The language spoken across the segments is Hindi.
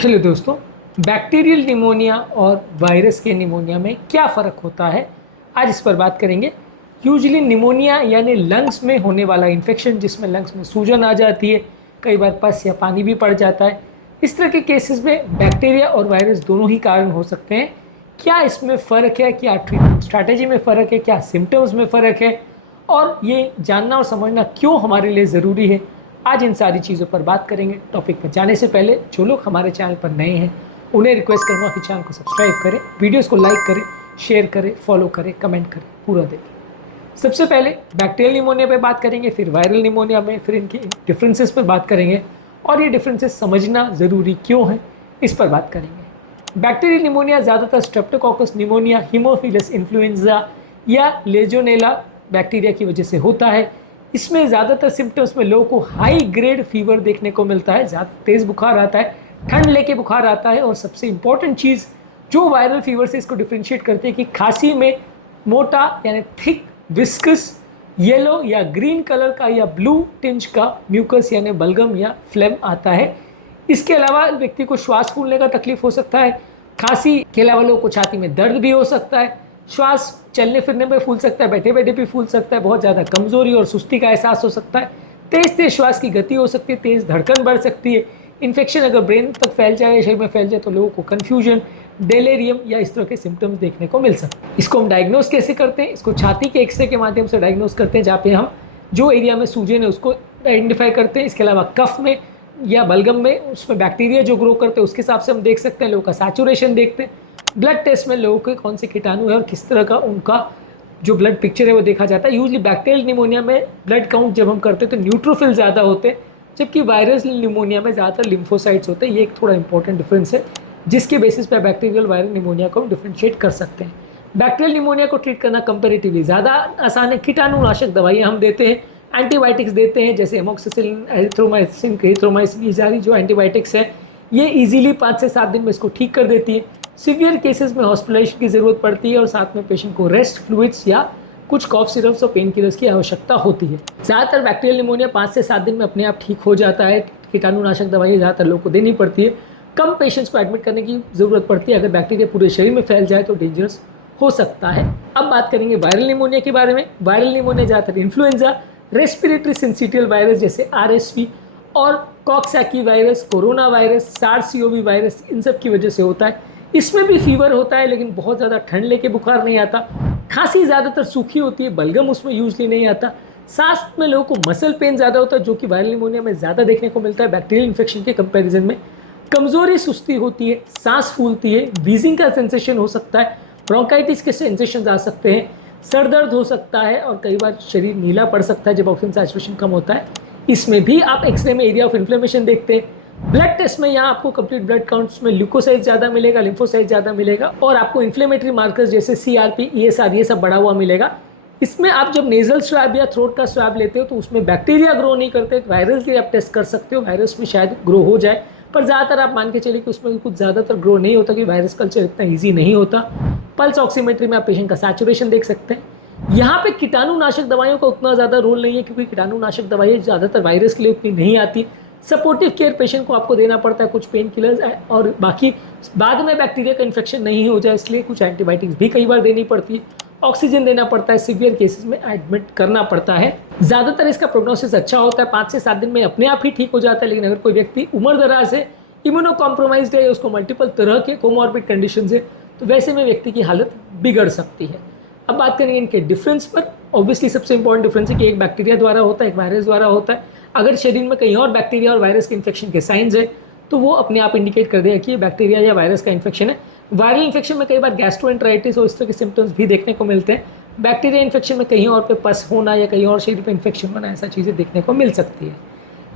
हेलो दोस्तों। बैक्टीरियल निमोनिया और वायरस के निमोनिया में क्या फ़र्क होता है, आज इस पर बात करेंगे। यूजुअली निमोनिया यानी लंग्स में होने वाला इन्फेक्शन, जिसमें लंग्स में सूजन आ जाती है, कई बार पस या पानी भी पड़ जाता है। इस तरह के केसेस में बैक्टीरिया और वायरस दोनों ही कारण हो सकते हैं। क्या इसमें फ़र्क है, क्या ट्रीटमेंट स्ट्रैटेजी में फ़र्क है, क्या सिम्टम्स में फ़र्क है, और ये जानना और समझना क्यों हमारे लिए ज़रूरी है, आज इन सारी चीज़ों पर बात करेंगे। टॉपिक पर जाने से पहले जो लोग हमारे चैनल पर नए हैं उन्हें रिक्वेस्ट करूँगा कि चैनल को सब्सक्राइब करें, वीडियोस को लाइक करें, शेयर करें, फॉलो करें, कमेंट करें, पूरा देखें। सबसे पहले बैक्टीरियल निमोनिया पे बात करेंगे, फिर वायरल निमोनिया में, फिर इनके डिफरेंसेस पर बात करेंगे और ये डिफरेंसेस समझना ज़रूरी क्यों है, इस पर बात करेंगे। बैक्टीरियल निमोनिया ज़्यादातर स्ट्रेप्टोकोकस निमोनिया, हीमोफिलस इन्फ्लुएंजा या लेजोनेला बैक्टीरिया की वजह से होता है। इसमें ज़्यादातर सिम्टम्स में लोगों को हाई ग्रेड फीवर देखने को मिलता है, ज़्यादा तेज़ बुखार आता है, ठंड लेके बुखार आता है, और सबसे इंपॉर्टेंट चीज़ जो वायरल फीवर से इसको डिफ्रेंशिएट करती है कि खांसी में मोटा यानी थिक विस्कस येलो या ग्रीन कलर का या ब्लू टिंज का म्यूकस यानी बलगम या फ्लेम आता है। इसके अलावा व्यक्ति को श्वास फूलने का तकलीफ हो सकता है। खांसी के अलावा लोगों को छाती में दर्द भी हो सकता है, श्वास चलने फिरने में फूल सकता है, बैठे बैठे भी फूल सकता है, बहुत ज़्यादा कमज़ोरी और सुस्ती का एहसास हो सकता है, तेज़ तेज़ श्वास की गति हो सकती है, तेज़ धड़कन बढ़ सकती है। इन्फेक्शन अगर ब्रेन तक फैल जाए, शरीर में फैल जाए, तो लोगों को कन्फ्यूजन, डेलेरियम या इस तरह के सिम्टम्स देखने को मिल सकते हैं। इसको हम डायग्नोस कैसे करते हैं? इसको छाती के एक्सरे के माध्यम से डायग्नोस करते हैं, जहाँ पे हम जो एरिया में सूजन है उसको आइडेंटिफाई करते हैं। इसके अलावा कफ में या बलगम में उसमें बैक्टीरिया जो ग्रो करते हैं उसके हिसाब से हम देख सकते हैं। लोगों का सैचुरेशन देखते हैं। ब्लड टेस्ट में लोगों के कौन से कीटाणु है और किस तरह का उनका जो ब्लड पिक्चर है वो देखा जाता है। यूजली बैक्टीरियल निमोनिया में ब्लड काउंट जब हम करते हैं तो न्यूट्रोफिल ज़्यादा होते हैं, जबकि वायरल निमोनिया में ज़्यादातर लिम्फोसाइट्स होते हैं। ये एक थोड़ा इंपॉर्टेंट डिफरेंस है, जिसके बेसिस पे बैक्टीरियल वायरल निमोनिया को हम डिफ्रेंशिएट कर सकते हैं। बैक्टीरियल निमोनिया को ट्रीट करना कंपेरेटिवली ज़्यादा आसान है। कीटाणुनाशक दवाइयाँ हम देते हैं, एंटीबायोटिक्स देते हैं, जैसे एमोक्सिसिलिन, एरिथ्रोमाइसिन, क्लेरिथ्रोमाइसिन, ये सारी जो एंटीबायोटिक्स हैं ये इजीली 5 से 7 दिन में इसको ठीक कर देती है। सीवियर केसेस में हॉस्पिटलाइजेशन की ज़रूरत पड़ती है और साथ में पेशेंट को रेस्ट फ्लूइड्स या कुछ कॉफ सिरप्स और पेन किलर्स की आवश्यकता होती है। ज़्यादातर बैक्टीरियल निमोनिया 5 से 7 दिन में अपने आप ठीक हो जाता है। कीटाणुनाशक दवाइयाँ ज़्यादातर लोगों को देनी पड़ती है। कम पेशेंट्स को एडमिट करने की ज़रूरत पड़ती है। अगर बैक्टीरिया पूरे शरीर में फैल जाए तो डेंजरस हो सकता है। अब बात करेंगे वायरल निमोनिया के बारे में। वायरल निमोनिया ज़्यादातर इन्फ्लुएंजा, रेस्पिरेटरी सिंसिटियल वायरस जैसे आरएसवी और कॉक्सैकी वायरस, कोरोना वायरस, सार्स-CoV वायरस, इन सब की वजह से होता है। इसमें भी फीवर होता है, लेकिन बहुत ज़्यादा ठंड लेके बुखार नहीं आता। खांसी ज़्यादातर सूखी होती है, बलगम उसमें यूजली नहीं आता। सांस में लोगों को मसल पेन ज़्यादा होता है, जो कि वायरल निमोनिया में ज़्यादा देखने को मिलता है बैक्टीरियल इन्फेक्शन के कंपैरिजन में। कमज़ोरी, सुस्ती होती है, सांस फूलती है, वीजिंग का सेंसेशन हो सकता है, ब्रोंकाइटिस के सेंसेशन आ सकते हैं, सर दर्द हो सकता है और कई बार शरीर नीला पड़ सकता है जब ऑक्सीजन सैचुरेशन कम होता है। इसमें भी आप एक्सरे में एरिया ऑफ इन्फ्लेमेशन देखते हैं। ब्लड टेस्ट में यहाँ आपको कंप्लीट ब्लड काउंट्स में ल्यूकोसाइट ज़्यादा मिलेगा, लिम्फोसाइट ज़्यादा मिलेगा, और आपको इन्फ्लेमेटरी मार्कर्स जैसे CRP, ESR ये सब बढ़ा हुआ मिलेगा। इसमें आप जब नेजल स्वैब या थ्रोट का स्वैब लेते हो तो उसमें बैक्टीरिया ग्रो नहीं करते, वायरस के आप टेस्ट कर सकते हो, वायरस में शायद ग्रो हो जाए, पर ज़्यादातर आप मान के चलिए कि उसमें कुछ ज़्यादातर ग्रो नहीं होता, कि वायरस कल्चर इतना ईजी नहीं होता। पल्स ऑक्सीमेट्री में आप पेशेंट का सैचुरेशन देख सकते हैं। यहाँ पे कीटाणुनाशक दवाइयों का उतना ज़्यादा रोल नहीं है, क्योंकि कीटाणुनाशक दवाइयाँ ज़्यादातर वायरस के लिए उतनी नहीं आती। सपोर्टिव केयर पेशेंट को आपको देना पड़ता है, कुछ पेन किलर्स, और बाकी बाद में बैक्टीरिया का इन्फेक्शन नहीं हो जाए इसलिए कुछ एंटीबायोटिक्स भी कई बार देनी पड़ती है। ऑक्सीजन देना पड़ता है, सीवियर केसेस में एडमिट करना पड़ता है। ज़्यादातर इसका प्रोग्नोसिस अच्छा होता है, 5 से 7 दिन में अपने आप ही ठीक हो जाता है। लेकिन अगर कोई व्यक्ति उम्र दराज है, इम्यूनो कॉम्प्रोमाइज्ड है, उसको मल्टीपल तरह के कोमॉर्बिड कंडीशन है, तो वैसे में व्यक्ति की हालत बिगड़ सकती है। अब बात करेंगे इनके डिफरेंस पर। ऑब्वियसली सबसे इंपॉर्टेंट डिफरेंस है कि एक बैक्टीरिया द्वारा होता है, एक वायरस द्वारा होता है। अगर शरीर में कहीं और बैक्टीरिया और वायरस के इन्फेक्शन के साइंस है तो वो अपने आप इंडिकेट कर देगा कि ये बैक्टीरिया या वायरस का इन्फेक्शन है। वायरल इन्फेक्शन में कई बार गैस्ट्रोएंटराइटिस और इस तरह के सिम्टम्स भी देखने को मिलते हैं। बैक्टीरिया इन्फेक्शन में कहीं और पे पस होना या कहीं और शरीर पे इन्फेक्शन होना, ऐसा चीज़ें देखने को मिल सकती है।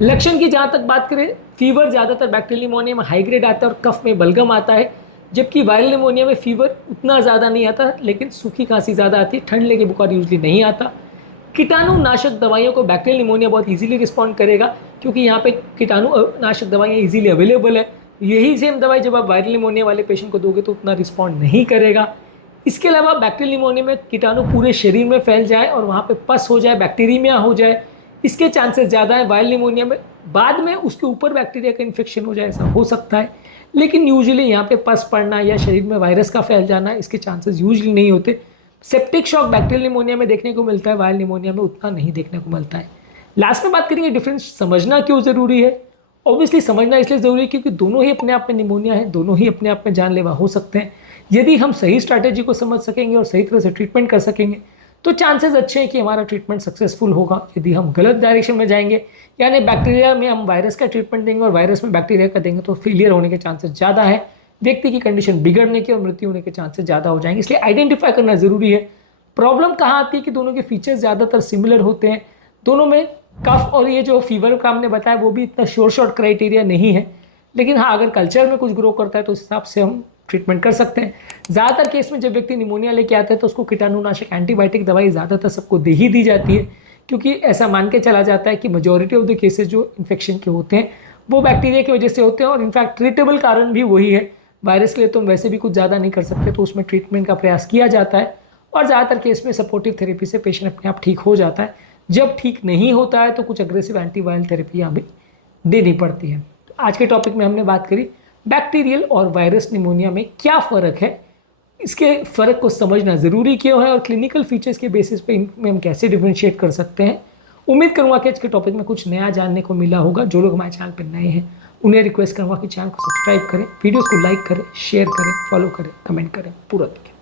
लक्षण की जहाँ तक बात करें, फीवर ज़्यादातर बैक्टीरियल निमोनिया में हाई ग्रेड आता है और कफ में बलगम आता है, जबकि वायरल निमोनिया में फीवर उतना ज़्यादा नहीं आता, लेकिन सूखी खांसी ज़्यादा आती है, ठंड लेके बुखार यूजली नहीं आता। कीटाणुनाशक दवाइयों को बैक्टीरियल निमोनिया बहुत इजीली रिस्पॉन्ड करेगा, क्योंकि यहाँ पे कीटाणुनाशक दवाइयाँ इजीली अवेलेबल है। यही सेम दवाई जब आप वायरल निमोनिया वाले पेशेंट को दोगे तो उतना रिस्पॉन्ड नहीं करेगा। इसके अलावा बैक्टीरियल निमोनिया में कीटाणु पूरे शरीर में फैल जाए और वहाँ पे पस हो जाए, बैक्टीरिया हो जाए, इसके चांसेस ज़्यादा है। वायरल निमोनिया में बाद में उसके ऊपर बैक्टीरिया का इन्फेक्शन हो जाए, ऐसा हो सकता है। लेकिन यूजुअली यहाँ पे पस पड़ना या शरीर में वायरस का फैल जाना, इसके चांसेस यूजुअली नहीं होते। सेप्टिक शॉक बैक्टीरियल निमोनिया में देखने को मिलता है, वायरल निमोनिया में उतना नहीं देखने को मिलता है। लास्ट में बात करेंगे डिफरेंस समझना क्यों ज़रूरी है। ऑब्वियसली समझना इसलिए ज़रूरी है क्योंकि दोनों ही अपने आप में निमोनिया है, दोनों ही अपने आप में जानलेवा हो सकते हैं। यदि हम सही स्ट्रैटेजी को समझ सकेंगे और सही तरह से ट्रीटमेंट कर सकेंगे तो चांसेस अच्छे हैं कि हमारा ट्रीटमेंट सक्सेसफुल होगा। यदि हम गलत डायरेक्शन में जाएंगे, यानी बैक्टीरिया में हम वायरस का ट्रीटमेंट देंगे और वायरस में बैक्टीरिया का देंगे, तो फेलियर होने के चांसेस ज़्यादा है, व्यक्ति की कंडीशन बिगड़ने के और मृत्यु होने के चांसेस ज़्यादा हो जाएंगे। इसलिए आइडेंटिफाई करना ज़रूरी है। प्रॉब्लम कहाँ आती है कि दोनों के फीचर्स ज़्यादातर सिमिलर होते हैं, दोनों में कफ और ये जो फीवर का हमने बताया वो भी इतना श्योर शॉर्ट क्राइटेरिया नहीं है। लेकिन हाँ, अगर कल्चर में कुछ ग्रो करता है तो उस हिसाब से हम ट्रीटमेंट कर सकते हैं। ज़्यादातर केस में जब व्यक्ति निमोनिया लेके आता है तो उसको कीटाणुनाशक एंटीबायोटिक दवाई ज़्यादातर सबको दे ही दी जाती है, क्योंकि ऐसा मान के चला जाता है कि मेजॉरिटी ऑफ द केसेस जो इन्फेक्शन के होते हैं वो बैक्टीरिया की वजह से होते हैं, और इनफैक्ट ट्रीटेबल कारण भी वही है। वायरस के लिए तो हम वैसे भी कुछ ज़्यादा नहीं कर सकते, तो उसमें ट्रीटमेंट का प्रयास किया जाता है, और ज़्यादातर केस में सपोर्टिव थेरेपी से पेशेंट अपने आप ठीक हो जाता है। जब ठीक नहीं होता है तो कुछ अग्रेसिव एंटीवायरल थेरेपियाँ भी देनी पड़ती है। तो आज के टॉपिक में हमने बात करी बैक्टीरियल और वायरस निमोनिया में क्या फ़र्क है, इसके फ़र्क को समझना ज़रूरी क्यों है, और क्लिनिकल फीचर्स के बेसिस पे इनमें हम कैसे डिफरेंशिएट कर सकते हैं। उम्मीद करूँगा कि आज के टॉपिक में कुछ नया जानने को मिला होगा। जो लोग हमारे चैनल पर नए हैं उन्हें रिक्वेस्ट करूँगा कि चैनल को सब्सक्राइब करें, वीडियोज़ को लाइक करें, शेयर करें, फॉलो करें, कमेंट करें, पूरा देखें।